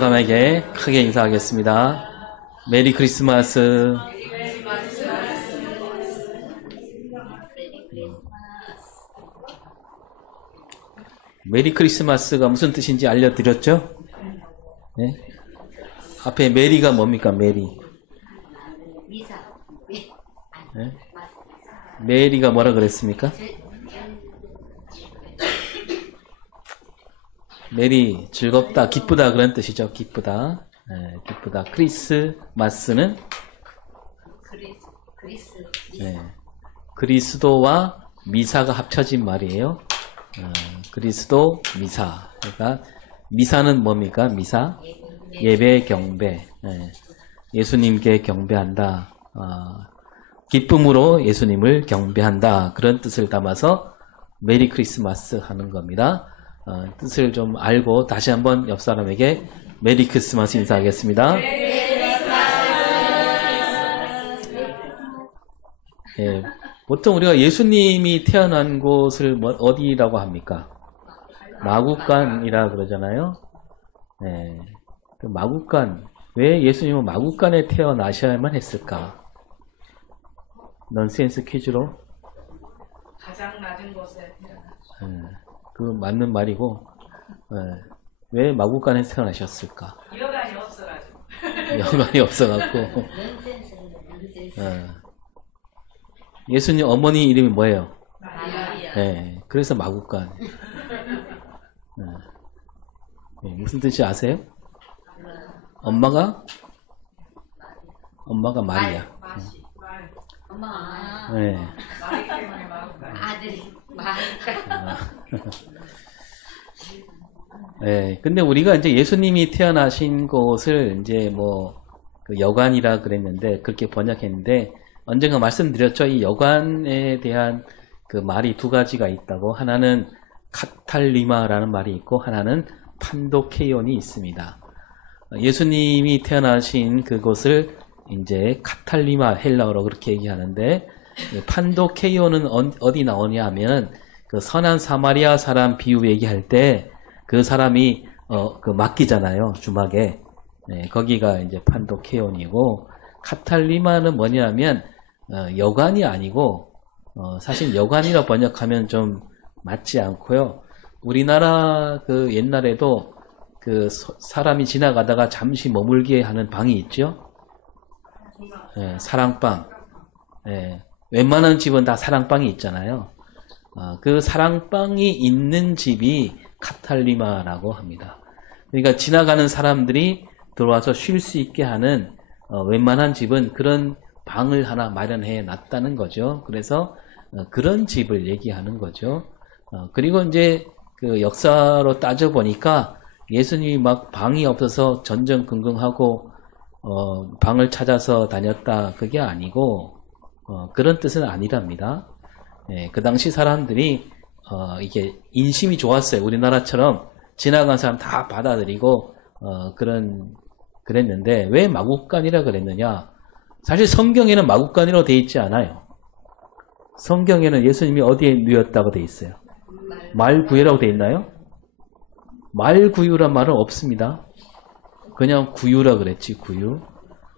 사람에게 크게 인사하겠습니다. 메리 크리스마스. 메리 크리스마스가 무슨 뜻인지 알려드렸죠? 네? 앞에 메리가 뭡니까? 메리. 네? 메리가 뭐라 그랬습니까? 메리, 즐겁다, 기쁘다 그런 뜻이죠. 기쁘다. 네, 기쁘다. 크리스마스는 네, 그리스도와 미사가 합쳐진 말이에요. 그리스도, 미사. 그러니까 미사는 뭡니까? 미사? 예배, 경배. 네, 예수님께 경배한다. 기쁨으로 예수님을 경배한다. 그런 뜻을 담아서 메리 크리스마스 하는 겁니다. 뜻을 좀 알고 다시 한번 옆 사람에게 메리 크리스마스 인사하겠습니다. 예, 보통 우리가 예수님이 태어난 곳을 어디라고 합니까? 마구간이라 그러잖아요. 예, 그 마구간, 왜 예수님은 마구간에 태어나셔야만 했을까? 넌센스 퀴즈로. 가장 낮은 곳에 태어났죠. 그 맞는 말이고, 왜 마구간에 태어나셨을까? 여간이 없어가지고. 여간이 없어갖고. 예수님 어머니 이름이 뭐예요? 마리아. 네, 그래서 마구간. 네, 무슨 뜻이 아세요? 엄마가 마리아. 엄마. 네. 마리 때문에 마구간. 아들이 마리아. 네, 근데 우리가 이제 예수님이 태어나신 곳을 이제 그 여관이라 그랬는데, 그렇게 번역했는데, 언젠가 말씀드렸죠. 이 여관에 대한 그 말이 두 가지가 있다고. 하나는 카탈리마라는 말이 있고, 하나는 판도케온이 있습니다. 예수님이 태어나신 그곳을 이제 카탈리마 헬라어로 그렇게 얘기하는데, 판도케온은 어디 나오냐 하면, 그 선한 사마리아 사람 비유 얘기할 때, 그 사람이 그 맡기잖아요. 주막에. 네, 거기가 이제 판도케온이고, 카탈리마는 뭐냐면 여관이 아니고, 사실 여관이라 번역하면 좀 맞지 않고요. 우리나라 그 옛날에도 그 사람이 지나가다가 잠시 머물게 하는 방이 있죠. 네, 사랑방. 네, 웬만한 집은 다 사랑방이 있잖아요. 그 사랑방이 있는 집이 카탈리마라고 합니다. 그러니까 지나가는 사람들이 들어와서 쉴 수 있게 하는 웬만한 집은 그런 방을 하나 마련해 놨다는 거죠. 그래서 그런 집을 얘기하는 거죠. 그리고 이제 그 역사로 따져보니까 예수님이 막 방이 없어서 전전긍긍하고 방을 찾아서 다녔다, 그게 아니고 그런 뜻은 아니랍니다. 네, 그 당시 사람들이 이게 인심이 좋았어요. 우리나라처럼 지나간 사람 다 받아들이고 그랬는데, 왜 마구간이라 그랬느냐? 사실 성경에는 마구간이라고 되어 있지 않아요. 성경에는 예수님이 어디에 누웠다고 되어 있어요? 말구유라고 되어 있나요? 말구유란 말은 없습니다. 그냥 구유라 그랬지, 구유.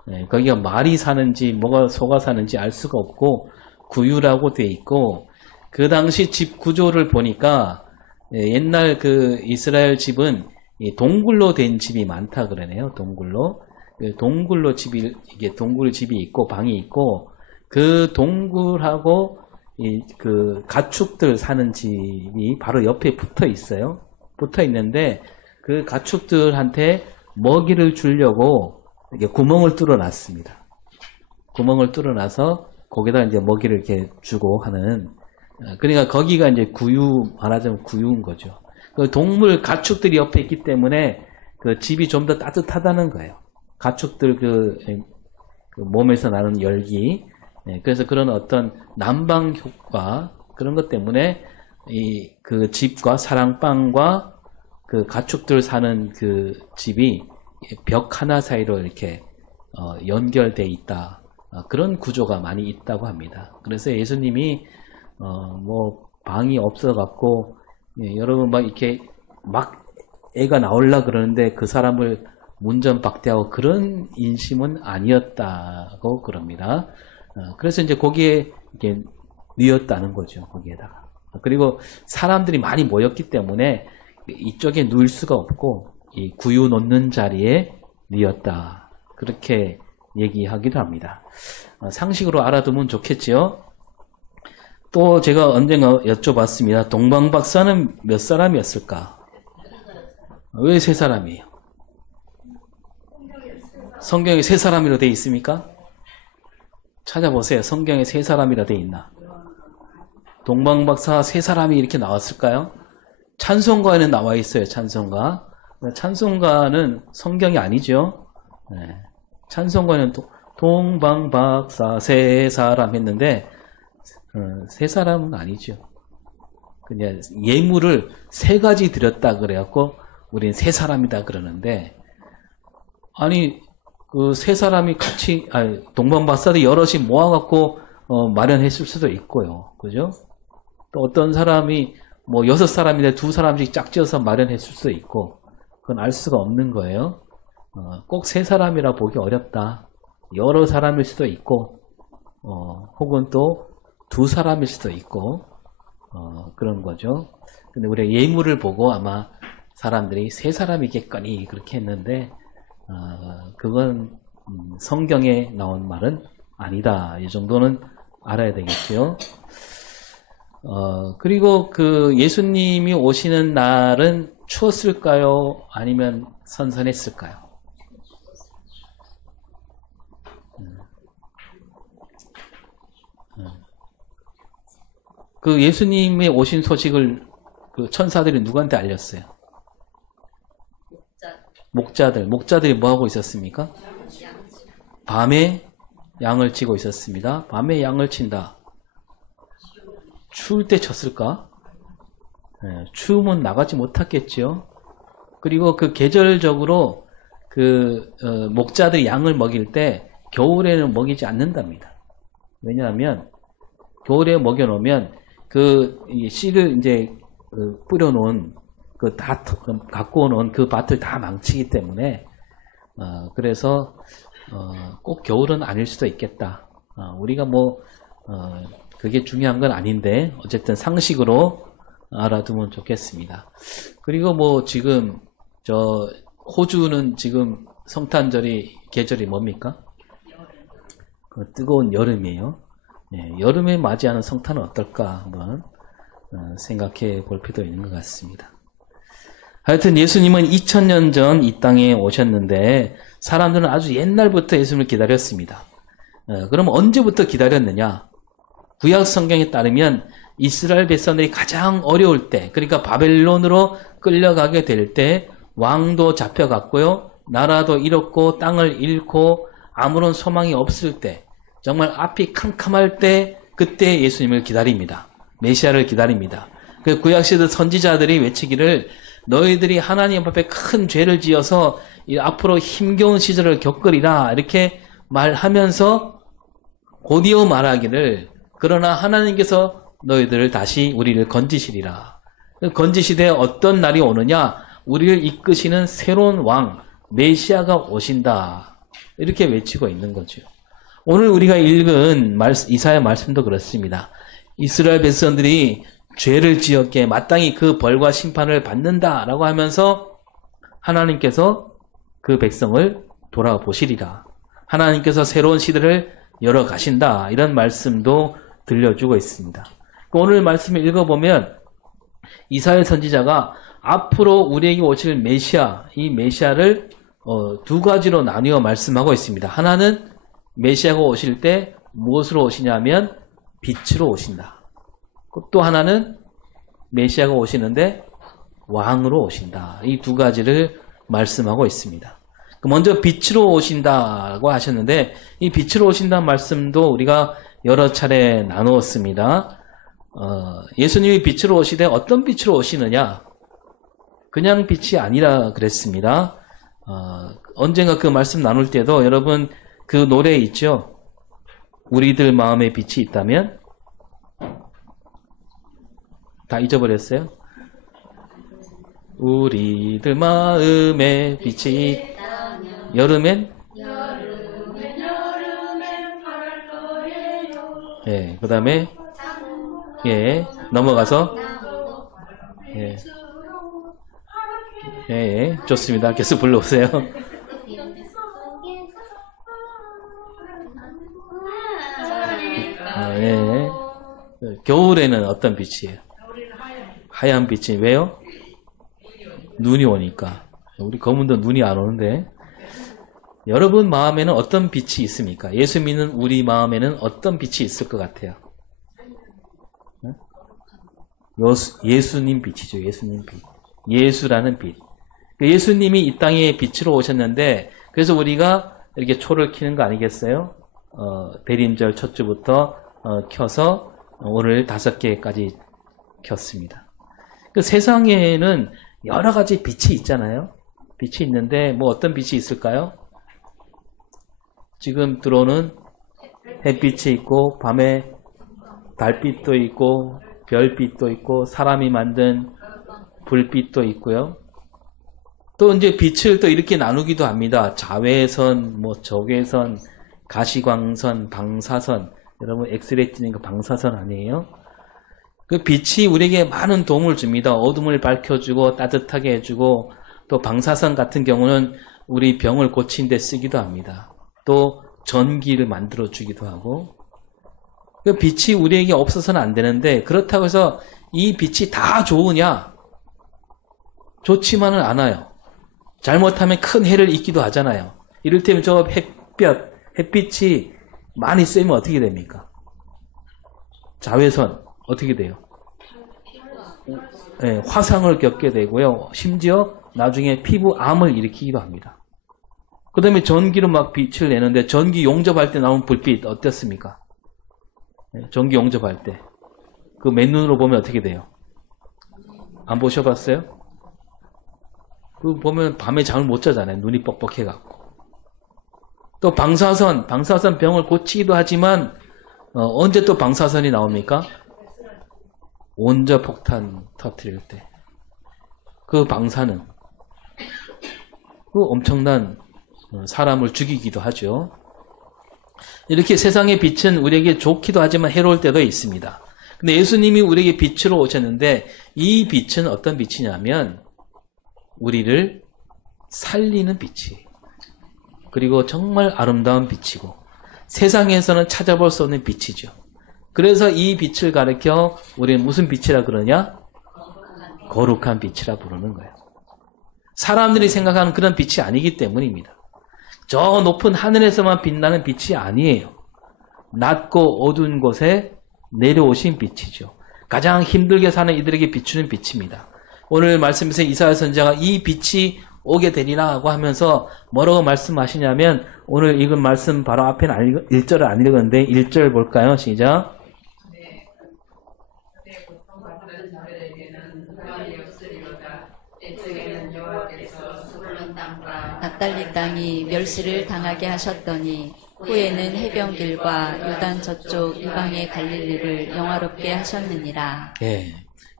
네, 거기가 말이 사는지 뭐가 소가 사는지 알 수가 없고 구유라고 되어 있고, 그 당시 집 구조를 보니까 옛날 그 이스라엘 집은 동굴로 된 집이 많다 그러네요. 동굴로. 동굴로 이게 동굴 집이 있고 방이 있고, 그 동굴하고 그 가축들 사는 집이 바로 옆에 붙어 있어요. 붙어 있는데, 그 가축들한테 먹이를 주려고 이렇게 구멍을 뚫어 놨습니다. 구멍을 뚫어 놔서 거기다 이제 먹이를 이렇게 주고 하는, 그러니까 거기가 이제 말하자면 구유인 거죠. 그 동물, 가축들이 옆에 있기 때문에 그 집이 좀 더 따뜻하다는 거예요. 가축들 그 몸에서 나는 열기. 네, 그래서 그런 어떤 난방 효과, 그런 것 때문에 그 집과 사랑방과 그 가축들 사는 그 집이 벽 하나 사이로 이렇게 연결돼 있다. 그런 구조가 많이 있다고 합니다. 그래서 예수님이 방이 없어갖고, 예, 여러분 막 이렇게 막 애가 나오려 그러는데 그 사람을 문전박대하고 그런 인심은 아니었다고 그럽니다. 그래서 이제 거기에 이게 뉘었다는 거죠. 거기에다가. 그리고 사람들이 많이 모였기 때문에 이쪽에 누울 수가 없고 이 구유 놓는 자리에 뉘었다. 그렇게 얘기하기도 합니다. 상식으로 알아두면 좋겠지요. 또 제가 언젠가 여쭤봤습니다. 동방박사는 몇 사람이었을까? 왜 세 사람이에요? 성경에 세 사람이라 되어 있습니까? 찾아보세요. 성경에 세 사람이라 되어 있나? 동방박사 세 사람이 이렇게 나왔을까요? 찬송가에는 나와 있어요. 찬송가. 찬송가는 성경이 아니죠. 네. 찬송가는 동방박사 세 사람 했는데 세 사람은 아니죠. 그냥 예물을 세 가지 드렸다 그래갖고 우린 세 사람이다 그러는데 아니 그 세 사람이 같이 동방박사들 여럿이 모아갖고 마련했을 수도 있고요. 그죠? 또 어떤 사람이 뭐 6사람인데 2사람씩 짝지어서 마련했을 수도 있고 그건 알 수가 없는 거예요. 꼭 세 사람이라 보기 어렵다. 여러 사람일 수도 있고 혹은 또 2사람일 수도 있고 그런 거죠. 근데 우리가 예물을 보고 아마 사람들이 세 사람이겠거니 그렇게 했는데 그건 성경에 나온 말은 아니다. 이 정도는 알아야 되겠죠. 그리고 그 예수님이 오시는 날은 추웠을까요? 아니면 선선했을까요? 그 예수님의 오신 소식을 그 천사들이 누구한테 알렸어요? 목자들이 뭐 하고 있었습니까? 밤에 양을 치고 있었습니다. 밤에 양을 친다. 추울 때 쳤을까? 네, 추우면 나가지 못했겠죠. 그리고 그 계절적으로 그 목자들이 양을 먹일 때 겨울에는 먹이지 않는답니다. 왜냐하면 겨울에 먹여놓으면 그 씨를 이제 뿌려놓은 그 다 갖고 오는 그 밭을 다 망치기 때문에 그래서 꼭 겨울은 아닐 수도 있겠다. 우리가 뭐 그게 중요한 건 아닌데 어쨌든 상식으로 알아두면 좋겠습니다. 그리고 뭐 지금 저 호주는 지금 성탄절이 계절이 뭡니까? 뜨거운 여름이에요. 네, 여름에 맞이하는 성탄은 어떨까 한번 생각해 볼 필요도 있는 것 같습니다. 하여튼 예수님은 2000년 전 이 땅에 오셨는데 사람들은 아주 옛날부터 예수님을 기다렸습니다. 그럼 언제부터 기다렸느냐? 구약 성경에 따르면 이스라엘 백성들이 가장 어려울 때, 그러니까 바벨론으로 끌려가게 될 때 왕도 잡혀갔고요. 나라도 잃었고 땅을 잃고 아무런 소망이 없을 때, 정말 앞이 캄캄할 때 그때 예수님을 기다립니다. 메시아를 기다립니다. 그 구약시대 선지자들이 외치기를 너희들이 하나님 앞에 큰 죄를 지어서 앞으로 힘겨운 시절을 겪으리라 이렇게 말하면서 곧이어 말하기를 그러나 하나님께서 너희들을 다시 우리를 건지시리라. 건지시되 어떤 날이 오느냐? 우리를 이끄시는 새로운 왕 메시아가 오신다. 이렇게 외치고 있는 거죠. 오늘 우리가 읽은 이사야 말씀도 그렇습니다. 이스라엘 백성들이 죄를 지었기에 마땅히 그 벌과 심판을 받는다라고 하면서 하나님께서 그 백성을 돌아보시리라. 하나님께서 새로운 시대를 열어가신다. 이런 말씀도 들려주고 있습니다. 오늘 말씀을 읽어보면 이사야 선지자가 앞으로 우리에게 오실 메시아, 이 메시아를 두 가지로 나뉘어 말씀하고 있습니다. 하나는 메시아가 오실 때 무엇으로 오시냐면 빛으로 오신다. 또 하나는 메시아가 오시는데 왕으로 오신다. 이 두 가지를 말씀하고 있습니다. 먼저 빛으로 오신다고 하셨는데 이 빛으로 오신다는 말씀도 우리가 여러 차례 나누었습니다. 예수님이 빛으로 오시되 어떤 빛으로 오시느냐? 그냥 빛이 아니라 그랬습니다. 언젠가 그 말씀 나눌 때도 여러분 그 노래 있죠? 우리들 마음에 빛이 있다면? 다 잊어버렸어요? 우리들 마음에 빛이 여름엔 여름엔 파랄 거예요. 예, 그 다음에 예, 넘어가서 예, 예, 예, 좋습니다. 계속 불러오세요. 예. 겨울에는 어떤 빛이에요? 하얀 빛이. 왜요? 눈이 오니까. 우리 검은도 눈이 안 오는데. 여러분 마음에는 어떤 빛이 있습니까? 예수 믿는 우리 마음에는 어떤 빛이 있을 것 같아요? 예수님 빛이죠. 예수님 빛. 예수라는 빛. 예수님이 이 땅에 빛으로 오셨는데, 그래서 우리가 이렇게 초를 켜는 거 아니겠어요? 대림절 첫 주부터 켜서 오늘 5개까지 켰습니다. 그 세상에는 여러 가지 빛이 있잖아요. 빛이 있는데 뭐 어떤 빛이 있을까요? 지금 들어오는 햇빛이 있고 밤에 달빛도 있고 별빛도 있고 사람이 만든 불빛도 있고요. 또 이제 빛을 또 이렇게 나누기도 합니다. 자외선, 뭐 적외선, 가시광선, 방사선. 여러분 엑스레이 찍는 거 방사선 아니에요? 그 빛이 우리에게 많은 도움을 줍니다. 어둠을 밝혀주고 따뜻하게 해주고, 또 방사선 같은 경우는 우리 병을 고치는 데 쓰기도 합니다. 또 전기를 만들어주기도 하고. 그 빛이 우리에게 없어서는 안 되는데, 그렇다고 해서 이 빛이 다 좋으냐? 좋지만은 않아요. 잘못하면 큰 해를 입기도 하잖아요. 이를테면 저 햇빛이 많이 쐬면 어떻게 됩니까? 자외선 어떻게 돼요? 네, 화상을 겪게 되고요. 심지어 나중에 피부암을 일으키기도 합니다. 그 다음에 전기로 막 빛을 내는데 전기 용접할 때 나온 불빛 어땠습니까? 네, 전기 용접할 때 그 맨눈으로 보면 어떻게 돼요? 안 보셔봤어요? 그 보면 밤에 잠을 못 자잖아요. 눈이 뻑뻑해갖고. 또 방사선 병을 고치기도 하지만 언제 또 방사선이 나옵니까? 원자폭탄 터뜨릴 때. 그 방사능. 그 엄청난 사람을 죽이기도 하죠. 이렇게 세상의 빛은 우리에게 좋기도 하지만 해로울 때도 있습니다. 근데 예수님이 우리에게 빛으로 오셨는데 이 빛은 어떤 빛이냐면 우리를 살리는 빛이에요. 그리고 정말 아름다운 빛이고 세상에서는 찾아볼 수 없는 빛이죠. 그래서 이 빛을 가리켜 우리는 무슨 빛이라 그러냐? 거룩한 빛이라 부르는 거예요. 사람들이 생각하는 그런 빛이 아니기 때문입니다. 저 높은 하늘에서만 빛나는 빛이 아니에요. 낮고 어두운 곳에 내려오신 빛이죠. 가장 힘들게 사는 이들에게 비추는 빛입니다. 오늘 말씀에서 이사야 선지자가 이 빛이 오게 되리라 하고 하면서 뭐라고 말씀하시냐면 오늘 읽은 말씀 바로 앞에는 1절을 안 읽었는데 1절 볼까요? 시작. 납달리 땅이 멸시를 당하게 하셨더니 후에는 해변길과 요단 저쪽 이방의 갈릴리를 영화롭게 하셨느니라. 예.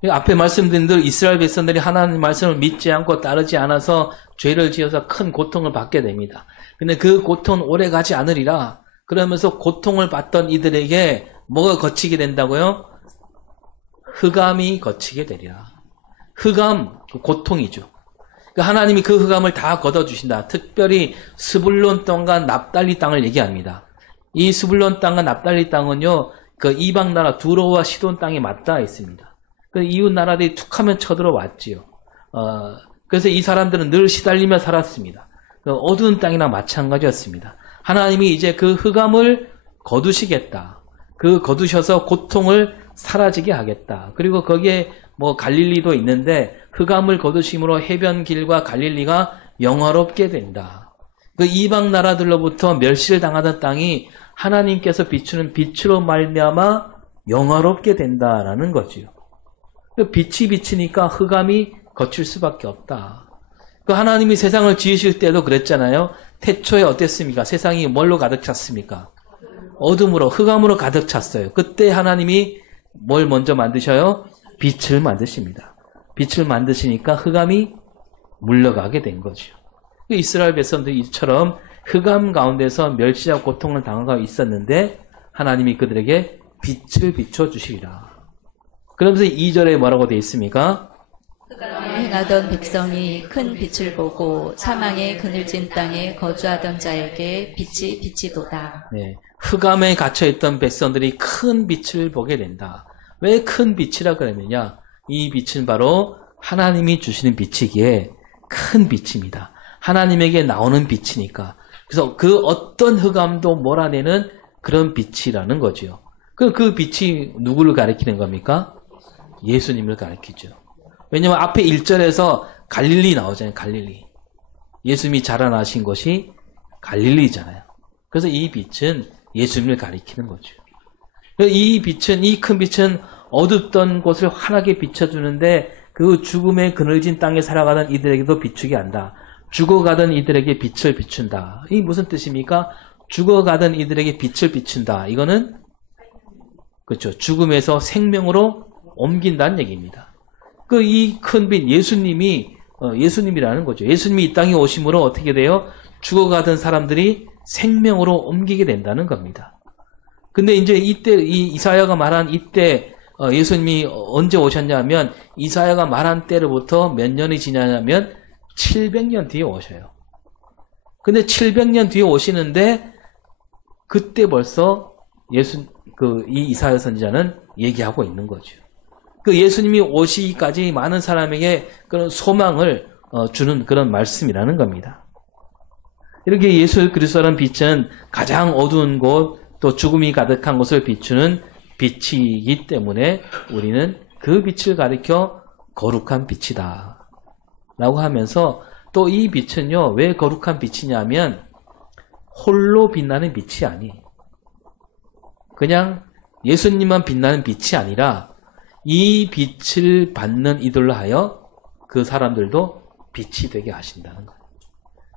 앞에 말씀드린 대로 이스라엘 백성들이 하나님 말씀을 믿지 않고 따르지 않아서 죄를 지어서 큰 고통을 받게 됩니다. 근데 그 고통은 오래 가지 않으리라. 그러면서 고통을 받던 이들에게 뭐가 거치게 된다고요? 흑암이 거치게 되리라. 흑암, 고통이죠. 하나님이 그 흑암을 다 걷어주신다. 특별히 스불론 땅과 납달리 땅을 얘기합니다. 이 스불론 땅과 납달리 땅은요, 그 이방 나라 두로와 시돈 땅에 맞닿아 있습니다. 그 이웃 나라들이 툭하면 쳐들어왔지요. 그래서 이 사람들은 늘 시달리며 살았습니다. 그 어두운 땅이나 마찬가지였습니다. 하나님이 이제 그 흑암을 거두시겠다. 그 거두셔서 고통을 사라지게 하겠다. 그리고 거기에 뭐 갈릴리도 있는데 흑암을 거두심으로 해변길과 갈릴리가 영화롭게 된다. 그 이방 나라들로부터 멸시를 당하던 땅이 하나님께서 비추는 빛으로 말미암아 영화롭게 된다라는 거지요. 그 빛이 비치니까 흑암이 거칠 수밖에 없다. 그 하나님이 세상을 지으실 때도 그랬잖아요. 태초에 어땠습니까? 세상이 뭘로 가득 찼습니까? 어둠으로, 흑암으로 가득 찼어요. 그때 하나님이 뭘 먼저 만드셔요? 빛을 만드십니다. 빛을 만드시니까 흑암이 물러가게 된 거죠. 이스라엘 백성들이 이처럼 흑암 가운데서 멸시와 고통을 당하고 있었는데 하나님이 그들에게 빛을 비춰주시리라. 그러면서 2절에 뭐라고 되어 있습니까? 행하던 백성이 큰 빛을 보고 사망의 그늘진 땅에 거주하던 자에게 빛이 비치도다. 네, 흑암에 갇혀있던 백성들이 큰 빛을 보게 된다. 왜 큰 빛이라 그랬느냐? 이 빛은 바로 하나님이 주시는 빛이기에 큰 빛입니다. 하나님에게 나오는 빛이니까. 그래서 그 어떤 흑암도 몰아내는 그런 빛이라는 거죠. 그 빛이 누구를 가리키는 겁니까? 예수님을 가리키죠. 왜냐하면 앞에 1절에서 갈릴리 나오잖아요. 갈릴리. 예수님이 자라나신 곳이 갈릴리잖아요. 그래서 이 빛은 예수님을 가리키는 거죠. 이 빛은, 이 큰 빛은 어둡던 곳을 환하게 비춰주는데 그 죽음의 그늘진 땅에 살아가던 이들에게도 비추게 한다. 죽어가던 이들에게 빛을 비춘다. 이 무슨 뜻입니까? 죽어가던 이들에게 빛을 비춘다. 이거는 그렇죠. 죽음에서 생명으로 옮긴다는 얘기입니다. 이 큰 빛, 예수님이라는 거죠. 예수님이 이 땅에 오심으로 어떻게 돼요? 죽어가던 사람들이 생명으로 옮기게 된다는 겁니다. 근데 이제 이때, 이사야가 말한 이때, 예수님이 언제 오셨냐면, 이사야가 말한 때로부터 몇 년이 지나냐면, 700년 뒤에 오셔요. 근데 700년 뒤에 오시는데, 그때 벌써 이 이사야 선지자는 얘기하고 있는 거죠. 예수님이 오시기까지 많은 사람에게 그런 소망을 주는 그런 말씀이라는 겁니다. 이렇게 예수 그리스도라는 빛은 가장 어두운 곳, 또 죽음이 가득한 곳을 비추는 빛이기 때문에 우리는 그 빛을 가리켜 거룩한 빛이다. 라고 하면서 또 이 빛은요, 왜 거룩한 빛이냐면 홀로 빛나는 빛이 아니에요. 그냥 예수님만 빛나는 빛이 아니라 이 빛을 받는 이들로 하여 그 사람들도 빛이 되게 하신다는 거예요.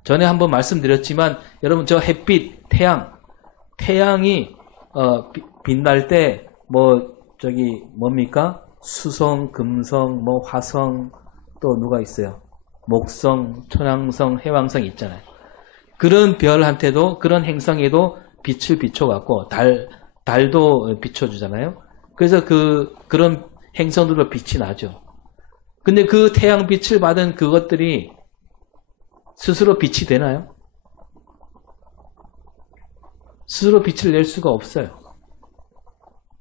전에 한번 말씀드렸지만 여러분 저 햇빛, 태양이 빛날 때 뭡니까? 수성, 금성, 화성, 또 누가 있어요? 목성, 천왕성, 해왕성 있잖아요. 그런 별한테도 그런 행성에도 빛을 비춰갖고 달도 비춰주잖아요. 그래서 그런 행성들로 빛이 나죠. 근데 그 태양빛을 받은 그것들이 스스로 빛이 되나요? 스스로 빛을 낼 수가 없어요.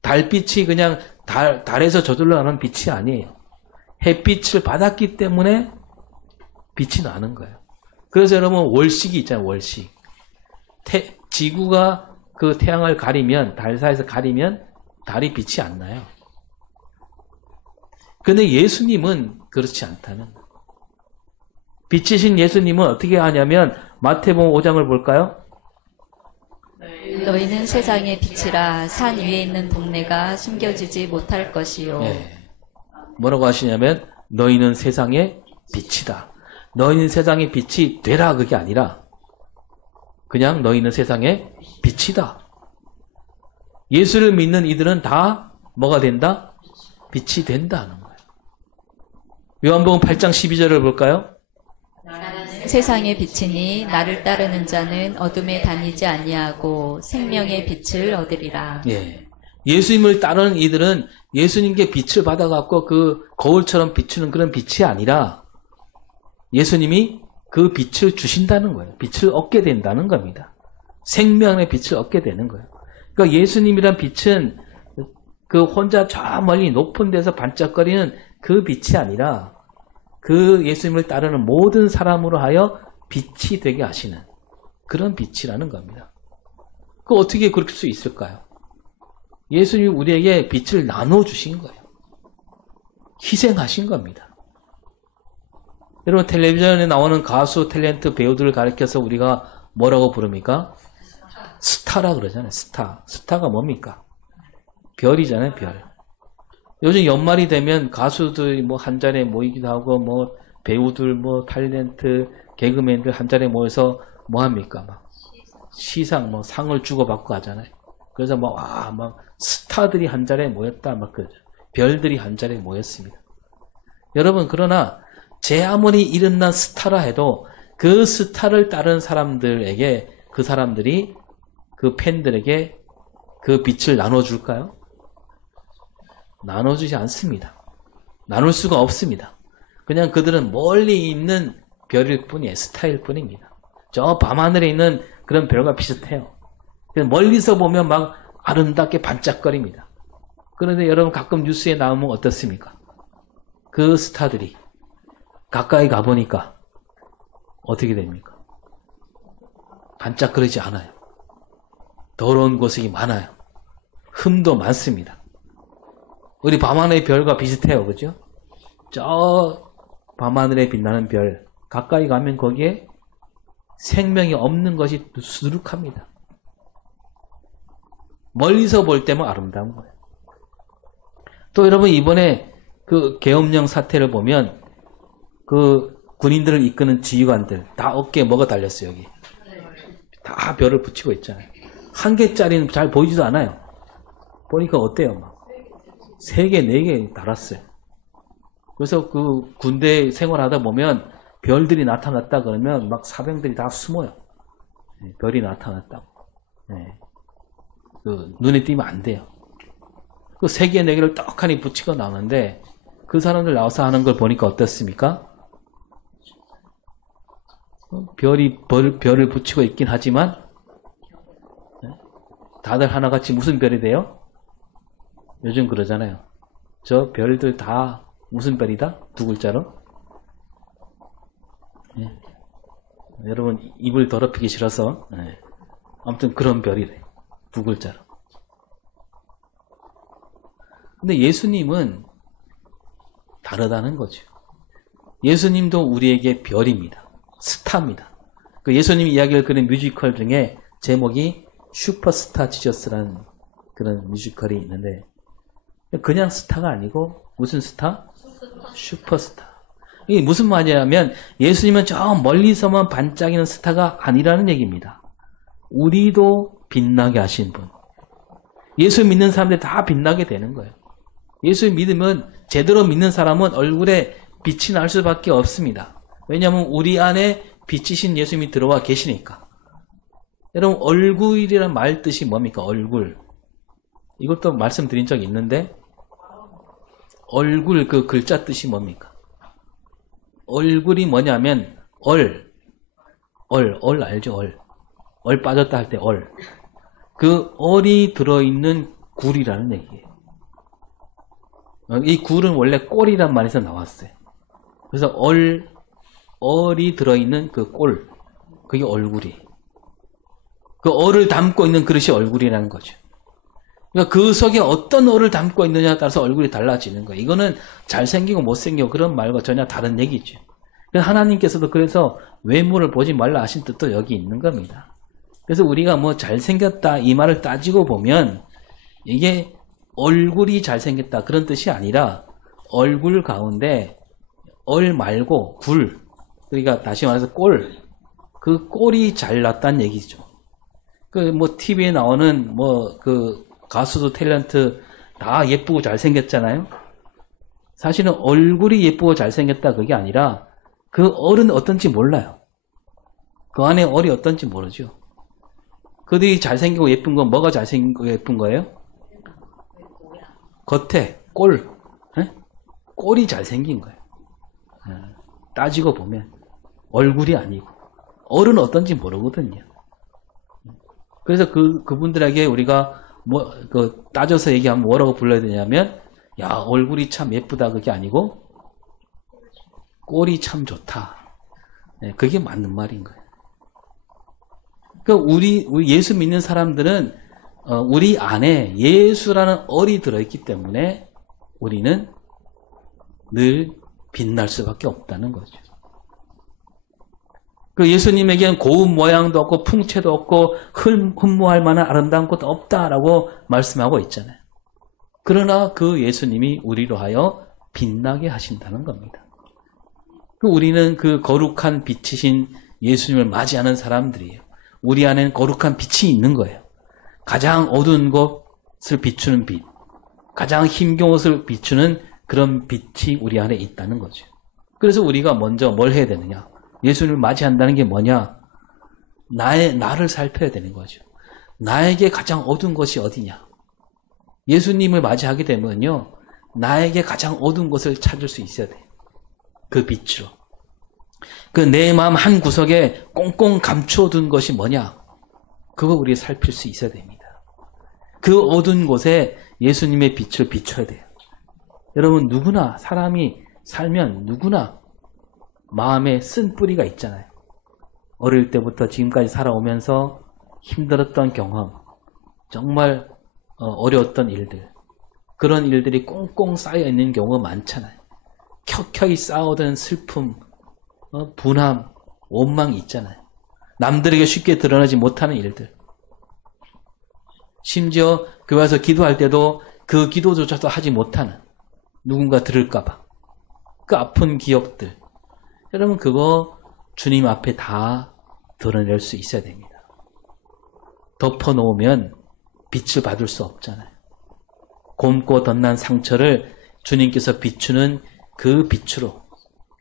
달빛이 그냥 달에서 저절로 나는 빛이 아니에요. 햇빛을 받았기 때문에 빛이 나는 거예요. 그래서 여러분 월식이 있잖아요. 월식. 지구가 그 태양을 가리면, 달사에서 가리면 달이 빛이 안 나요. 근데 예수님은 그렇지 않다는 거예요. 빛이신 예수님은 어떻게 하냐면 마태복음 5장을 볼까요? 너희는 세상의 빛이라. 산 위에 있는 동네가 숨겨지지 못할 것이요. 네. 뭐라고 하시냐면 너희는 세상의 빛이다. 너희는 세상의 빛이 되라 그게 아니라 그냥 너희는 세상의 빛이다. 예수를 믿는 이들은 다 뭐가 된다? 빛이 된다는 거예요. 요한복음 8장 12절을 볼까요? 세상의 빛이니 나를 따르는 자는 어둠에 다니지 아니하고 생명의 빛을 얻으리라. 예. 예수님을 따르는 이들은 예수님께 빛을 받아갖고 그 거울처럼 비추는 그런 빛이 아니라 예수님이 그 빛을 주신다는 거예요. 빛을 얻게 된다는 겁니다. 생명의 빛을 얻게 되는 거예요. 그러니까 예수님이란 빛은 그 혼자 저 멀리 높은 데서 반짝거리는 그 빛이 아니라 그 예수님을 따르는 모든 사람으로 하여 빛이 되게 하시는 그런 빛이라는 겁니다. 그 어떻게 그럴 수 있을까요? 예수님이 우리에게 빛을 나눠주신 거예요. 희생하신 겁니다. 여러분 텔레비전에 나오는 가수, 탤런트, 배우들을 가리켜서 우리가 뭐라고 부릅니까? 스타라 그러잖아요. 스타. 스타가 뭡니까? 별이잖아요. 별. 요즘 연말이 되면 가수들 한 자리에 모이기도 하고 배우들 탤런트, 개그맨들 한 자리에 모여서 뭐 합니까? 시상 상을 주고받고 하잖아요. 그래서 스타들이 한 자리에 모였다 그러죠. 별들이 한 자리에 모였습니다. 여러분 그러나 제 아무리 이름난 스타라 해도 그 스타를 따른 사람들에게 그 사람들이 그 팬들에게 그 빛을 나눠줄까요? 나눠주지 않습니다. 나눌 수가 없습니다. 그냥 그들은 멀리 있는 별일 뿐이에요. 스타일 뿐입니다. 저 밤하늘에 있는 그런 별과 비슷해요. 그냥 멀리서 보면 막 아름답게 반짝거립니다. 그런데 여러분 가끔 뉴스에 나오면 어떻습니까? 그 스타들이 가까이 가보니까 어떻게 됩니까? 반짝거리지 않아요. 더러운 곳이 많아요. 흠도 많습니다. 우리 밤하늘의 별과 비슷해요. 그죠? 저 밤하늘에 빛나는 별 가까이 가면 거기에 생명이 없는 것이 수두룩합니다. 멀리서 볼 때만 아름다운 거예요. 또 여러분 이번에 그 계엄령 사태를 보면 그 군인들을 이끄는 지휘관들 다 어깨에 뭐가 달렸어요. 여기 다 별을 붙이고 있잖아요. 한 개짜리는 잘 보이지도 않아요. 보니까 어때요? 막 3개, 4개 달았어요. 그래서 그 군대 생활하다 보면 별들이 나타났다 그러면 막 사병들이 다 숨어요. 별이 나타났다고. 네. 그 눈에 띄면 안 돼요. 그 3개, 4개를 떡하니 붙이고 나오는데 그 사람들 나와서 하는 걸 보니까 어떻습니까? 별을 붙이고 있긴 하지만 다들 하나같이 무슨 별이 돼요? 요즘 그러잖아요. 저 별들 다 무슨 별이다? 2글자로? 네. 여러분 입을 더럽히기 싫어서 네. 아무튼 그런 별이래. 2글자로. 근데 예수님은 다르다는 거죠. 예수님도 우리에게 별입니다. 스타입니다. 그 예수님 이야기를 그린 뮤지컬 중에 제목이 슈퍼스타 지저스라는 그런 뮤지컬이 있는데 그냥 스타가 아니고 무슨 스타? 슈퍼스타. 이게 무슨 말이냐면 예수님은 저 멀리서만 반짝이는 스타가 아니라는 얘기입니다. 우리도 빛나게 하신 분. 예수 믿는 사람들 다 빛나게 되는 거예요. 예수 믿으면 제대로 믿는 사람은 얼굴에 빛이 날 수밖에 없습니다. 왜냐하면 우리 안에 빛이신 예수님이 들어와 계시니까. 여러분 얼굴이란 말 뜻이 뭡니까? 얼굴. 이것도 말씀드린 적이 있는데 얼굴 그 글자 뜻이 뭡니까? 얼굴이 뭐냐면 얼 알죠? 얼 빠졌다 할 때 얼. 그 얼이 들어있는 굴이라는 얘기예요. 이 굴은 원래 꼴이란 말에서 나왔어요. 그래서 얼이 들어있는 그 꼴, 그게 얼굴이. 그 얼을 담고 있는 그릇이 얼굴이라는 거죠. 그러니까 그 속에 어떤 얼을 담고 있느냐에 따라서 얼굴이 달라지는 거예요. 이거는 잘생기고 못생기고 그런 말과 전혀 다른 얘기죠. 하나님께서도 그래서 외모를 보지 말라 하신 뜻도 여기 있는 겁니다. 그래서 우리가 뭐 잘생겼다 이 말을 따지고 보면 이게 얼굴이 잘생겼다 그런 뜻이 아니라 얼굴 가운데 얼 말고 굴, 그러니까 다시 말해서 꼴, 그 꼴이 잘났다는 얘기죠. 그 뭐 TV에 나오는 뭐 그 가수도 탤런트 다 예쁘고 잘생겼잖아요. 사실은 얼굴이 예쁘고 잘생겼다 그게 아니라 그 얼은 어떤지 몰라요. 그 안에 얼이 어떤지 모르죠. 그들이 잘생기고 예쁜 건 뭐가 잘생기고 예쁜 거예요? 겉에 꼴, 꼴이 잘생긴 거예요. 따지고 보면 얼굴이 아니고 얼은 어떤지 모르거든요. 그래서 그분들에게 우리가 뭐 따져서 얘기하면 뭐라고 불러야 되냐면 야 얼굴이 참 예쁘다 그게 아니고 꼴이 참 좋다. 그게 맞는 말인 거예요. 그러니까 우리 예수 믿는 사람들은 우리 안에 예수라는 얼이 들어있기 때문에 우리는 늘 빛날 수밖에 없다는 거죠. 그 예수님에게는 고운 모양도 없고 풍채도 없고 흠모할 만한 아름다운 것도 없다라고 말씀하고 있잖아요. 그러나 그 예수님이 우리로 하여 빛나게 하신다는 겁니다. 우리는 그 거룩한 빛이신 예수님을 맞이하는 사람들이에요. 우리 안에는 거룩한 빛이 있는 거예요. 가장 어두운 곳을 비추는 빛, 가장 힘겨운 것을 비추는 그런 빛이 우리 안에 있다는 거죠. 그래서 우리가 먼저 뭘 해야 되느냐? 예수님을 맞이한다는 게 뭐냐? 나를 살펴야 되는 거죠. 나에게 가장 어두운 것이 어디냐? 예수님을 맞이하게 되면요, 나에게 가장 어두운 것을 찾을 수 있어야 돼요. 그 빛으로. 그 내 마음 한 구석에 꽁꽁 감추어둔 것이 뭐냐? 그거 우리 살필 수 있어야 됩니다. 그 어두운 곳에 예수님의 빛을 비춰야 돼요. 여러분, 누구나 사람이 살면 누구나 마음에 쓴 뿌리가 있잖아요. 어릴 때부터 지금까지 살아오면서 힘들었던 경험, 정말 어려웠던 일들, 그런 일들이 꽁꽁 쌓여있는 경우가 많잖아요. 켜켜이 쌓아오던 슬픔, 분함, 원망이 있잖아요. 남들에게 쉽게 드러나지 못하는 일들. 심지어 교회 와서 기도할 때도 그 기도조차도 하지 못하는, 누군가 들을까봐 그 아픈 기억들. 여러분, 그거 주님 앞에 다 드러낼 수 있어야 됩니다. 덮어놓으면 빛을 받을 수 없잖아요. 곰고 덧난 상처를 주님께서 비추는 그 빛으로,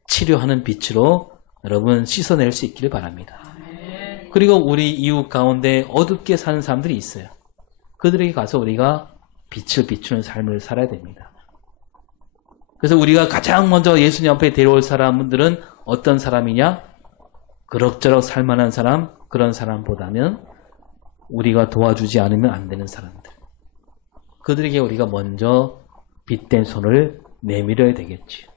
치료하는 빛으로 여러분 씻어낼 수 있기를 바랍니다. 그리고 우리 이웃 가운데 어둡게 사는 사람들이 있어요. 그들에게 가서 우리가 빛을 비추는 삶을 살아야 됩니다. 그래서 우리가 가장 먼저 예수님 앞에 데려올 사람들은 어떤 사람이냐? 그럭저럭 살만한 사람, 그런 사람보다는 우리가 도와주지 않으면 안 되는 사람들. 그들에게 우리가 먼저 빛된 손을 내밀어야 되겠지요.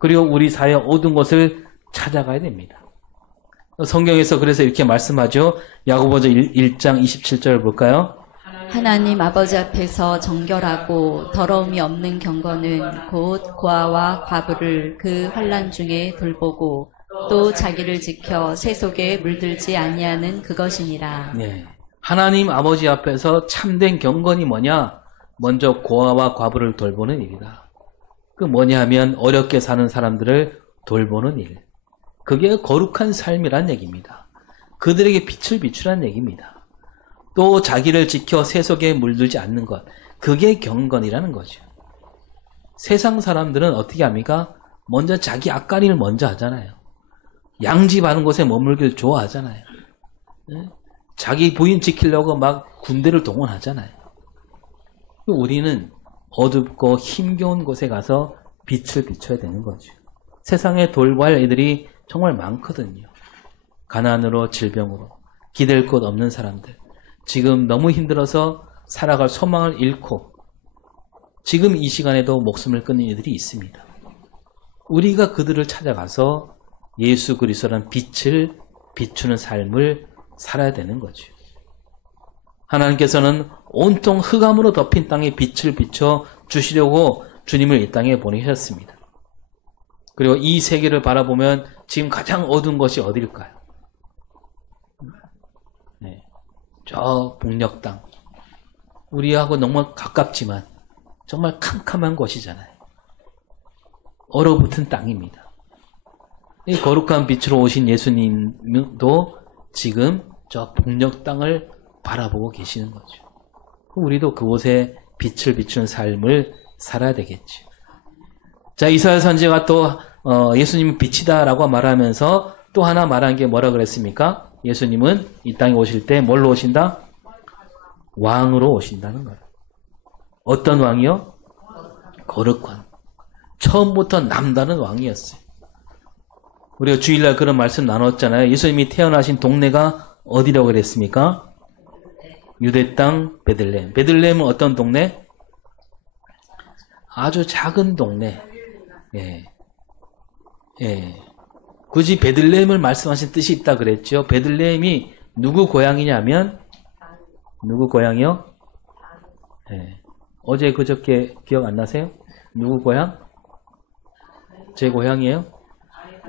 그리고 우리 사회 어두운 것을 찾아가야 됩니다. 성경에서 그래서 이렇게 말씀하죠. 야고보서 1장 27절을 볼까요? 하나님 아버지 앞에서 정결하고 더러움이 없는 경건은 곧 고아와 과부를 그 환난 중에 돌보고 또 자기를 지켜 새 속에 물들지 아니하는 그것이니라. 네. 하나님 아버지 앞에서 참된 경건이 뭐냐? 먼저 고아와 과부를 돌보는 일이다. 그 뭐냐 하면 어렵게 사는 사람들을 돌보는 일. 그게 거룩한 삶이란 얘기입니다. 그들에게 빛을 비추란 얘기입니다. 또 자기를 지켜 새 속에 물들지 않는 것. 그게 경건이라는 거죠. 세상 사람들은 어떻게 합니까? 먼저 자기 앞가림을 먼저 하잖아요. 양지 바른 곳에 머물길 좋아하잖아요. 자기 부인 지키려고 막 군대를 동원하잖아요. 우리는 어둡고 힘겨운 곳에 가서 빛을 비춰야 되는 거죠. 세상에 돌보할 애들이 정말 많거든요. 가난으로, 질병으로, 기댈 곳 없는 사람들. 지금 너무 힘들어서 살아갈 소망을 잃고 지금 이 시간에도 목숨을 끊는 이들이 있습니다. 우리가 그들을 찾아가서 예수 그리스도라는 빛을 비추는 삶을 살아야 되는 거죠. 하나님께서는 온통 흑암으로 덮인 땅에 빛을 비춰 주시려고 주님을 이 땅에 보내셨습니다. 그리고 이 세계를 바라보면 지금 가장 어두운 것이 어디일까요? 네. 저 북녘 땅. 우리하고 너무 가깝지만 정말 캄캄한 곳이잖아요. 얼어붙은 땅입니다. 이 거룩한 빛으로 오신 예수님도 지금 저 북녘 땅을 바라보고 계시는 거죠. 우리도 그곳에 빛을 비추는 삶을 살아야 되겠죠. 자, 이사야 선지자가 또 예수님은 빛이다라고 말하면서 또 하나 말한 게 뭐라 그랬습니까? 예수님은 이 땅에 오실 때 뭘로 오신다? 왕으로 오신다는 거예요. 어떤 왕이요? 거룩한. 처음부터 남다른 왕이었어요. 우리가 주일날 그런 말씀 나눴잖아요. 예수님이 태어나신 동네가 어디라고 그랬습니까? 유대 땅 베들레헴. 베들레헴은 어떤 동네? 아주 작은 동네. 예. 예. 굳이 베들레헴을 말씀하신 뜻이 있다 그랬죠. 베들레헴이 누구 고향이냐면 누구 고향이요? 예. 어제 그저께 기억 안 나세요? 누구 고향? 제 고향이에요?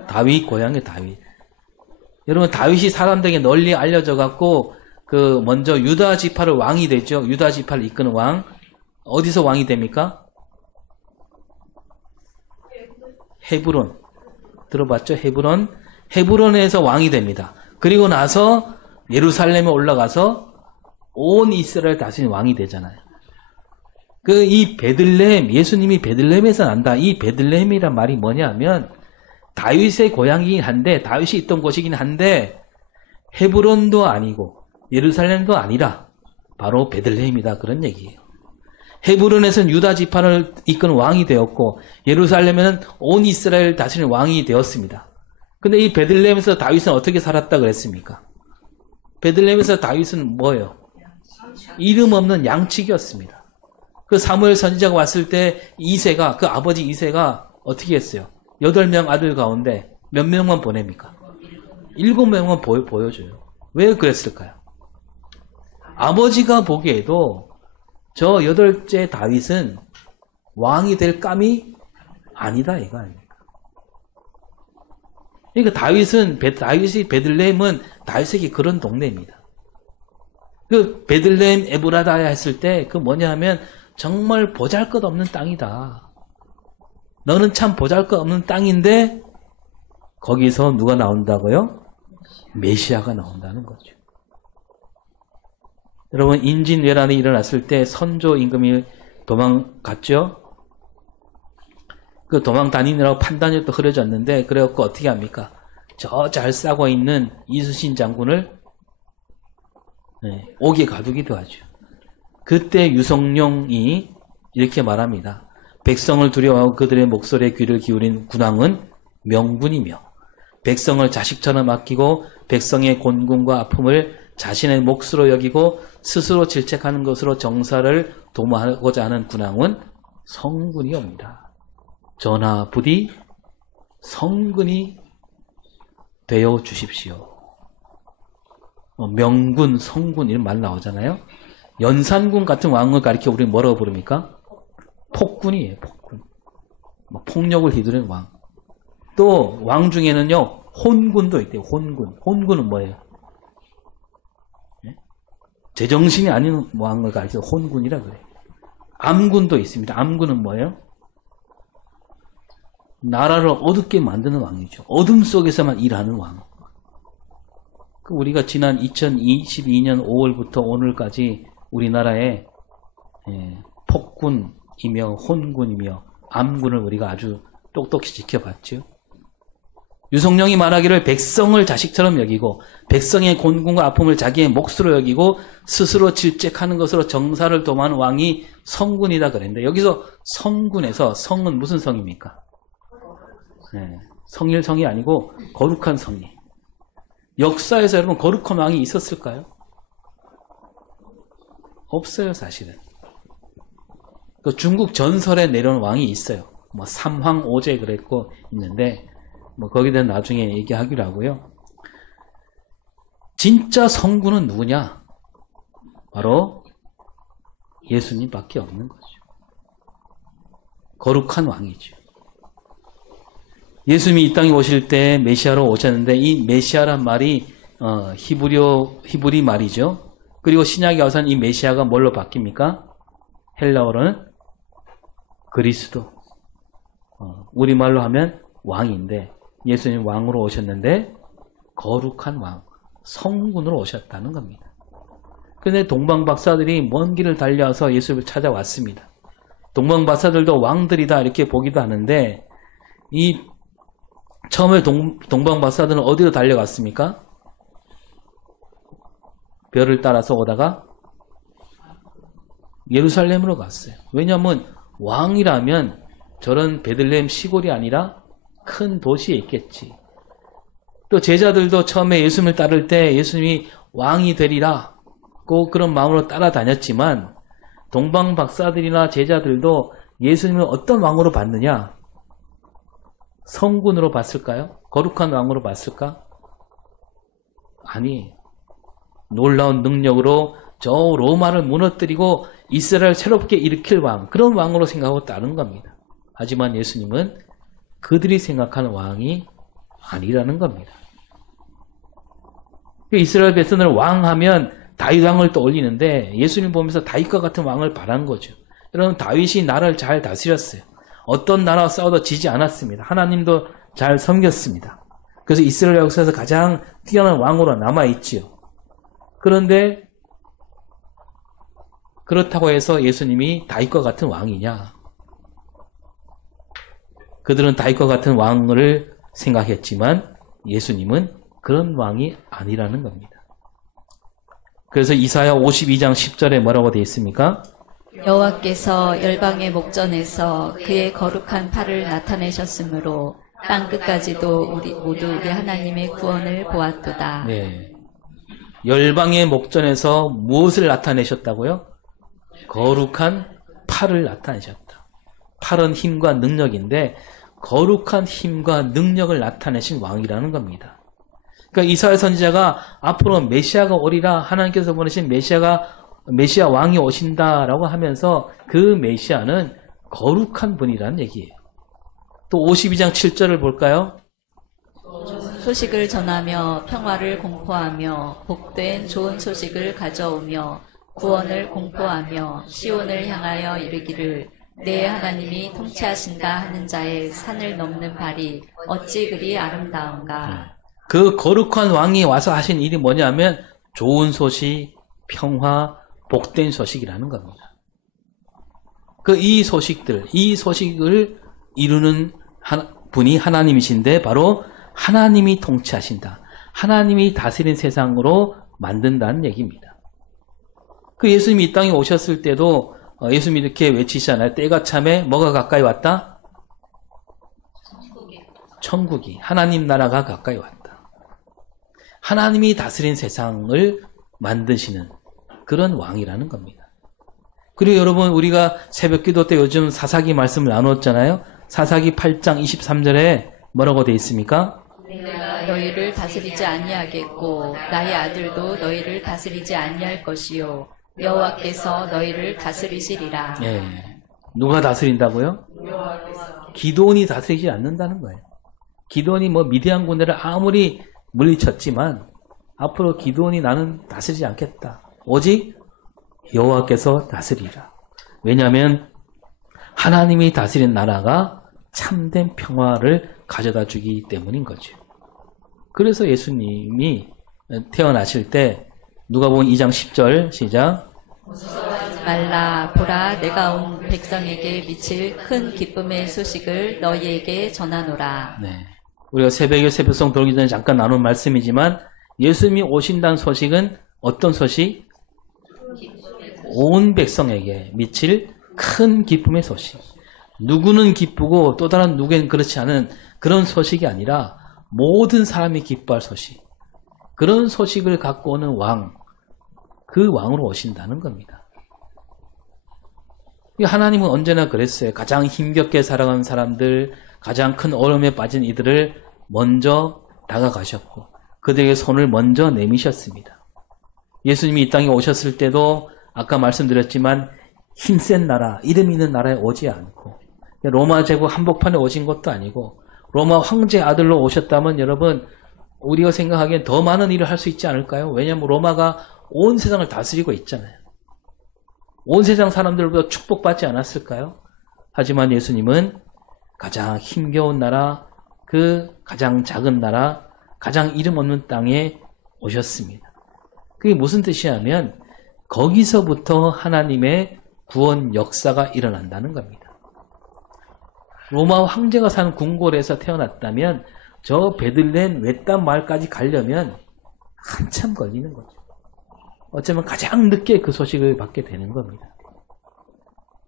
다윗 고향이에요, 다윗. 여러분, 다윗이 사람들에게 널리 알려져 갖고 그 먼저 유다 지파를 왕이 되죠. 유다 지파를 이끄는 왕. 어디서 왕이 됩니까? 헤브론. 들어봤죠? 헤브론. 헤브론에서 왕이 됩니다. 그리고 나서 예루살렘에 올라가서 온 이스라엘 다스린 왕이 되잖아요. 이 베들레헴, 예수님이 베들레헴에서 난다. 이 베들레헴이란 말이 뭐냐면 다윗의 고향이긴 한데 다윗이 있던 곳이긴 한데 헤브론도 아니고 예루살렘도 아니라 바로 베들레헴이다 그런 얘기예요. 헤브론에서는 유다 지파를 이끄는 왕이 되었고 예루살렘에는 온 이스라엘 다스리는 왕이 되었습니다. 근데 이 베들레헴에서 다윗은 어떻게 살았다 그랬습니까? 베들레헴에서 다윗은 뭐예요? 이름 없는 양치기였습니다. 그 사무엘 선지자가 왔을 때 이새가 그 아버지 이새가 어떻게 했어요? 8명 아들 가운데 몇 명만 보냅니까? 7명만 보여줘요. 왜 그랬을까요? 아버지가 보기에도 저 8째 다윗은 왕이 될 감이 아니다 이거 아닙니까? 그러니까 다윗이 베들레헴은 다윗에게 그런 동네입니다. 그 베들레헴 에브라다야 했을 때 그 뭐냐 하면 정말 보잘것없는 땅이다. 너는 참 보잘것없는 땅인데 거기서 누가 나온다고요? 메시아가 나온다는 거죠. 여러분 임진왜란이 일어났을 때 선조 임금이 도망갔죠. 그 도망 다니느라고 판단이 또 흐려졌는데 그래갖고 어떻게 합니까? 저 잘 싸고 있는 이순신 장군을 옥에 가두기도 하죠. 그때 유성룡이 이렇게 말합니다. 백성을 두려워하고 그들의 목소리에 귀를 기울인 군왕은 명군이며 백성을 자식처럼 아끼고 백성의 곤궁과 아픔을 자신의 몫으로 여기고 스스로 질책하는 것으로 정사를 도모하고자 하는 군왕은 성군이옵니다. 전하 부디 성군이 되어 주십시오. 명군, 성군 이런 말 나오잖아요. 연산군 같은 왕을 가리켜 우리 뭐라고 부릅니까? 폭군이에요. 폭군. 폭력을 휘두르는 왕. 또 왕 중에는요 혼군도 있대요. 혼군. 혼군은 뭐예요? 제정신이 아닌 왕을 가리켜 혼군이라 그래요. 암군도 있습니다. 암군은 뭐예요? 나라를 어둡게 만드는 왕이죠. 어둠 속에서만 일하는 왕. 우리가 지난 2022년 5월부터 오늘까지 우리나라에 폭군이며 혼군이며 암군을 우리가 아주 똑똑히 지켜봤죠. 유성룡이 말하기를 백성을 자식처럼 여기고 백성의 곤궁과 아픔을 자기의 몫으로 여기고 스스로 질책하는 것으로 정사를 도모하는 왕이 성군이다 그랬는데 여기서 성군에서 성은 무슨 성입니까? 성일성이 아니고 거룩한 성이. 역사에서 여러분 거룩한 왕이 있었을까요? 없어요 사실은. 그 중국 전설에 내려온 왕이 있어요. 뭐 삼황 오제 그랬고 있는데 뭐 거기에 대한 나중에 얘기하기로 하고요. 진짜 성군은 누구냐? 바로 예수님밖에 없는 거죠. 거룩한 왕이죠. 예수님이 이 땅에 오실 때 메시아로 오셨는데 이 메시아란 말이 히브리 말이죠. 그리고 신약에 와서는 이 메시아가 뭘로 바뀝니까? 헬라어로는 그리스도. 우리말로 하면 왕인데 예수님 왕으로 오셨는데 거룩한 왕, 성군으로 오셨다는 겁니다. 그런데 동방박사들이 먼 길을 달려와서 예수를 찾아왔습니다. 동방박사들도 왕들이다 이렇게 보기도 하는데 이 처음에 동방박사들은 어디로 달려갔습니까? 별을 따라서 오다가 예루살렘으로 갔어요. 왜냐하면 왕이라면 저런 베들레헴 시골이 아니라 큰 도시에 있겠지. 또 제자들도 처음에 예수님을 따를 때 예수님이 왕이 되리라 꼭 그런 마음으로 따라다녔지만 동방박사들이나 제자들도 예수님을 어떤 왕으로 봤느냐? 성군으로 봤을까요? 거룩한 왕으로 봤을까? 아니, 놀라운 능력으로 저 로마를 무너뜨리고 이스라엘을 새롭게 일으킬 왕, 그런 왕으로 생각하고 따른 겁니다. 하지만 예수님은 그들이 생각하는 왕이 아니라는 겁니다. 이스라엘 백성을 왕하면 다윗 왕을 떠올리는데 예수님 보면서 다윗과 같은 왕을 바란 거죠. 여러분 다윗이 나라를 잘 다스렸어요. 어떤 나라와 싸워도 지지 않았습니다. 하나님도 잘 섬겼습니다. 그래서 이스라엘 역사에서 가장 뛰어난 왕으로 남아있지요. 그런데 그렇다고 해서 예수님이 다윗과 같은 왕이냐? 그들은 다윗과 같은 왕을 생각했지만 예수님은 그런 왕이 아니라는 겁니다. 그래서 이사야 52장 10절에 뭐라고 되어 있습니까? 여호와께서 열방의 목전에서 그의 거룩한 팔을 나타내셨으므로 땅 끝까지도 우리 모두 우리 하나님의 구원을 보았도다. 네. 열방의 목전에서 무엇을 나타내셨다고요? 거룩한 팔을 나타내셨다. 팔은 힘과 능력인데 거룩한 힘과 능력을 나타내신 왕이라는 겁니다. 그러니까 이사야 선지자가 앞으로 메시아가 오리라, 하나님께서 보내신 메시아 왕이 오신다라고 하면서 그 메시아는 거룩한 분이라는 얘기예요. 또 52장 7절을 볼까요? 소식을 전하며 평화를 공포하며 복된 좋은 소식을 가져오며 구원을 공포하며 시온을 향하여 이르기를 내 하나님이 통치하신다 하는 자의 산을 넘는 발이 어찌 그리 아름다운가. 그 거룩한 왕이 와서 하신 일이 뭐냐면 좋은 소식, 평화, 복된 소식이라는 겁니다. 이 소식을 이루는 분이 하나님이신데 바로 하나님이 통치하신다. 하나님이 다스린 세상으로 만든다는 얘기입니다. 예수님이 이 땅에 오셨을 때도 예수님이 이렇게 외치시잖아요. 때가 참에 뭐가 가까이 왔다? 천국이, 하나님 나라가 가까이 왔다. 하나님이 다스린 세상을 만드시는 그런 왕이라는 겁니다. 그리고 여러분, 우리가 새벽 기도 때 요즘 사사기 말씀을 나눴잖아요. 사사기 8장 23절에 뭐라고 되어 있습니까? 내가 너희를 다스리지 아니하겠고 나의 아들도 너희를 다스리지 아니할 것이요 여호와께서 너희를 다스리시리라. 예. 누가 다스린다고요? 기드온이 다스리지 않는다는 거예요. 기드온이 미디안 군대를 아무리 물리쳤지만 앞으로 기드온이 나는 다스리지 않겠다. 오직 여호와께서 다스리라. 왜냐하면 하나님이 다스린 나라가 참된 평화를 가져다 주기 때문인 거죠. 그래서 예수님이 태어나실 때 누가복음 2장 10절 시작. 말라 보라 내가 온 백성에게 미칠 큰 기쁨의 소식을 너희에게 전하노라. 네. 우리가 새벽에 새벽송 돌기 전에 잠깐 나눈 말씀이지만 예수님이 오신다는 소식은 어떤 소식? 온 백성에게 미칠 큰 기쁨의 소식. 누구는 기쁘고 또 다른 누구는 그렇지 않은 그런 소식이 아니라 모든 사람이 기뻐할 소식. 그런 소식을 갖고 오는 왕, 그 왕으로 오신다는 겁니다. 하나님은 언제나 그랬어요. 가장 힘겹게 살아가는 사람들, 가장 큰 어려움에 빠진 이들을 먼저 다가가셨고 그들에게 손을 먼저 내미셨습니다. 예수님이 이 땅에 오셨을 때도 아까 말씀드렸지만 힘센 나라, 이름 있는 나라에 오지 않고 로마 제국 한복판에 오신 것도 아니고 로마 황제 아들로 오셨다면 여러분 우리가 생각하기엔 더 많은 일을 할 수 있지 않을까요? 왜냐하면 로마가 온 세상을 다스리고 있잖아요. 온 세상 사람들보다 축복받지 않았을까요? 하지만 예수님은 가장 힘겨운 나라, 그 가장 작은 나라, 가장 이름 없는 땅에 오셨습니다. 그게 무슨 뜻이냐면 거기서부터 하나님의 구원 역사가 일어난다는 겁니다. 로마 황제가 사는 궁궐에서 태어났다면 저 베들레헴 외딴 마을까지 가려면 한참 걸리는 거죠. 어쩌면 가장 늦게 그 소식을 받게 되는 겁니다.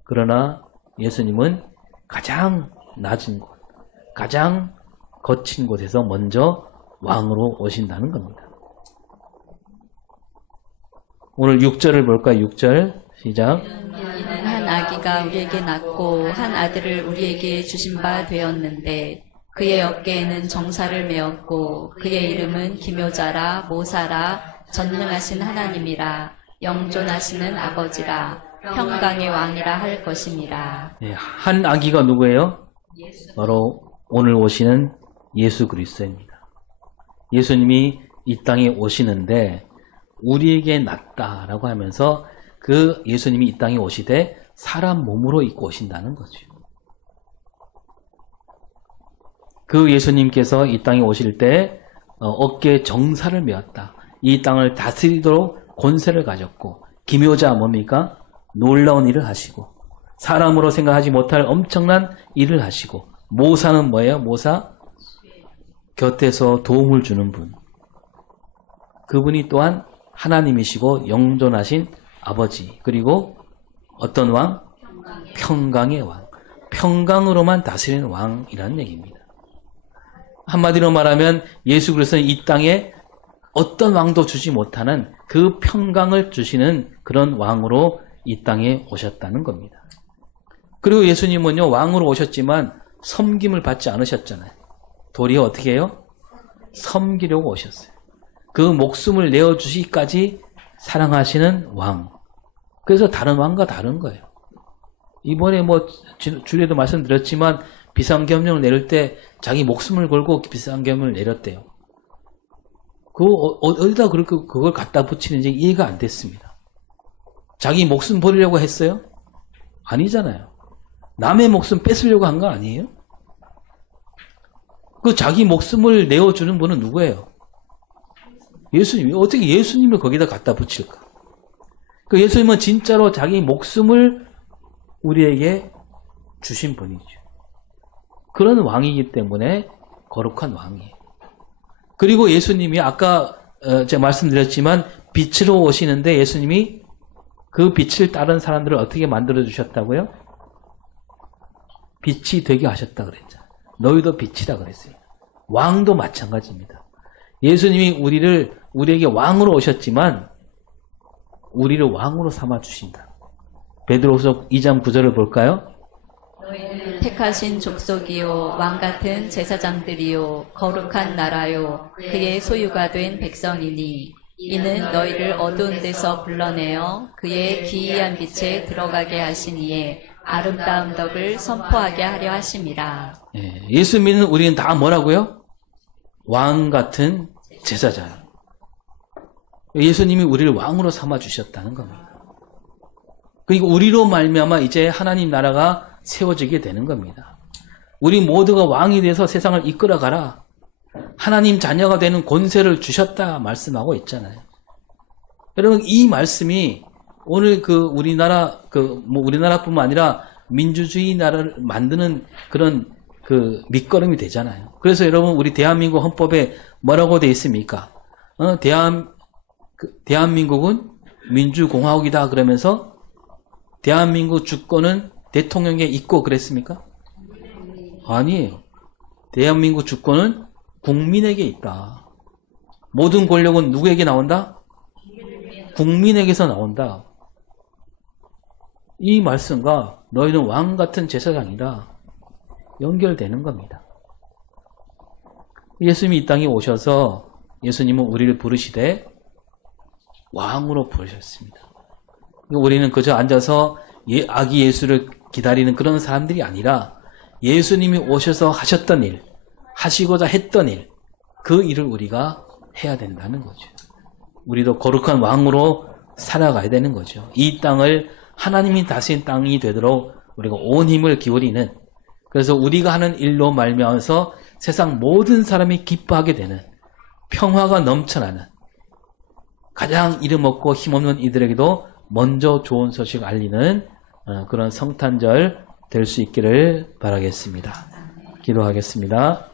그러나 예수님은 가장 낮은 곳, 가장 거친 곳에서 먼저 왕으로 오신다는 겁니다. 오늘 6절을 볼까요? 6절 시작. 이는 한 아기가 우리에게 낳고 한 아들을 우리에게 주신 바 되었는데 그의 어깨에는 정사를 메었고 그의 이름은 기묘자라 모사라 전능하신 하나님이라 영존하시는 아버지라 평강의 왕이라 할 것임이라. 네, 한 아기가 누구예요? 바로 오늘 오시는 예수 그리스도입니다. 예수님이 이 땅에 오시는데 우리에게 낳다라고 하면서 그 예수님이 이 땅에 오시되 사람 몸으로 입고 오신다는 거죠. 그 예수님께서 이 땅에 오실 때 어깨에 정사를 메었다. 이 땅을 다스리도록 권세를 가졌고 기묘자 뭡니까? 놀라운 일을 하시고 사람으로 생각하지 못할 엄청난 일을 하시고 모사는 뭐예요? 모사? 곁에서 도움을 주는 분. 그분이 또한 하나님이시고 영존하신 아버지. 그리고 어떤 왕? 평강의 왕. 평강으로만 다스리는 왕이라는 얘기입니다. 한마디로 말하면 예수 그리스도는 이 땅에 어떤 왕도 주지 못하는 그 평강을 주시는 그런 왕으로 이 땅에 오셨다는 겁니다. 그리고 예수님은요, 왕으로 오셨지만 섬김을 받지 않으셨잖아요. 도리어 어떻게 해요? 섬기려고 오셨어요. 그 목숨을 내어주시기까지 사랑하시는 왕. 그래서 다른 왕과 다른 거예요. 이번에 뭐 주례도 말씀드렸지만 비상계엄령을 내릴 때 자기 목숨을 걸고 비상계엄령을 내렸대요. 어디다 그걸 갖다 붙이는지 이해가 안 됐습니다. 자기 목숨 버리려고 했어요? 아니잖아요. 남의 목숨 뺏으려고 한 거 아니에요? 그 자기 목숨을 내어주는 분은 누구예요? 예수님이. 어떻게 예수님을 거기다 갖다 붙일까? 그 예수님은 진짜로 자기 목숨을 우리에게 주신 분이죠. 그런 왕이기 때문에 거룩한 왕이에요. 그리고 예수님이 아까 제가 말씀드렸지만 빛으로 오시는데 예수님이 그 빛을 따른 사람들을 어떻게 만들어 주셨다고요? 빛이 되게 하셨다 그랬잖아요. 너희도 빛이다 그랬어요. 왕도 마찬가지입니다. 예수님이 우리에게 왕으로 오셨지만 우리를 왕으로 삼아 주신다. 베드로후서 2장 9절을 볼까요? 너희는 택하신 족속이요 왕 같은 제사장들이요 거룩한 나라요 그의 소유가 된 백성이니 이는 너희를 어두운 데서 불러내어 그의 기이한 빛에 들어가게 하신 이에 아름다운 덕을 선포하게 하려 하심이라. 예수 믿는 우리는 다 뭐라고요? 왕 같은 제사장. 예수님이 우리를 왕으로 삼아 주셨다는 겁니다. 그리고 우리로 말미암아 이제 하나님 나라가 세워지게 되는 겁니다. 우리 모두가 왕이 돼서 세상을 이끌어가라. 하나님 자녀가 되는 권세를 주셨다 말씀하고 있잖아요. 여러분 이 말씀이 오늘 우리나라뿐만 아니라 민주주의 나라를 만드는 그런 밑거름이 되잖아요. 그래서 여러분 우리 대한민국 헌법에 뭐라고 되어 있습니까? 대한민국은 민주공화국이다 그러면서 대한민국 주권은 대통령에 있고 그랬습니까? 아니에요. 대한민국 주권은 국민에게 있다. 모든 권력은 누구에게 나온다? 국민에게서 나온다. 이 말씀과 너희는 왕 같은 제사장이다. 연결되는 겁니다. 예수님이 이 땅에 오셔서 예수님은 우리를 부르시되 왕으로 부르셨습니다. 우리는 그저 앉아서 아기 예수를 기다리는 그런 사람들이 아니라 예수님이 오셔서 하셨던 일, 하시고자 했던 일, 그 일을 우리가 해야 된다는 거죠. 우리도 거룩한 왕으로 살아가야 되는 거죠. 이 땅을 하나님이 다스린 땅이 되도록 우리가 온 힘을 기울이는, 그래서 우리가 하는 일로 말미암아서 세상 모든 사람이 기뻐하게 되는, 평화가 넘쳐나는, 가장 이름 없고 힘없는 이들에게도 먼저 좋은 소식 알리는 그런 성탄절 될 수 있기를 바라겠습니다. 기도하겠습니다.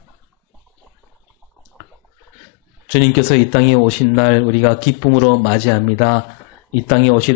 주님께서 이 땅에 오신 날 우리가 기쁨으로 맞이합니다. 이 땅에 오시되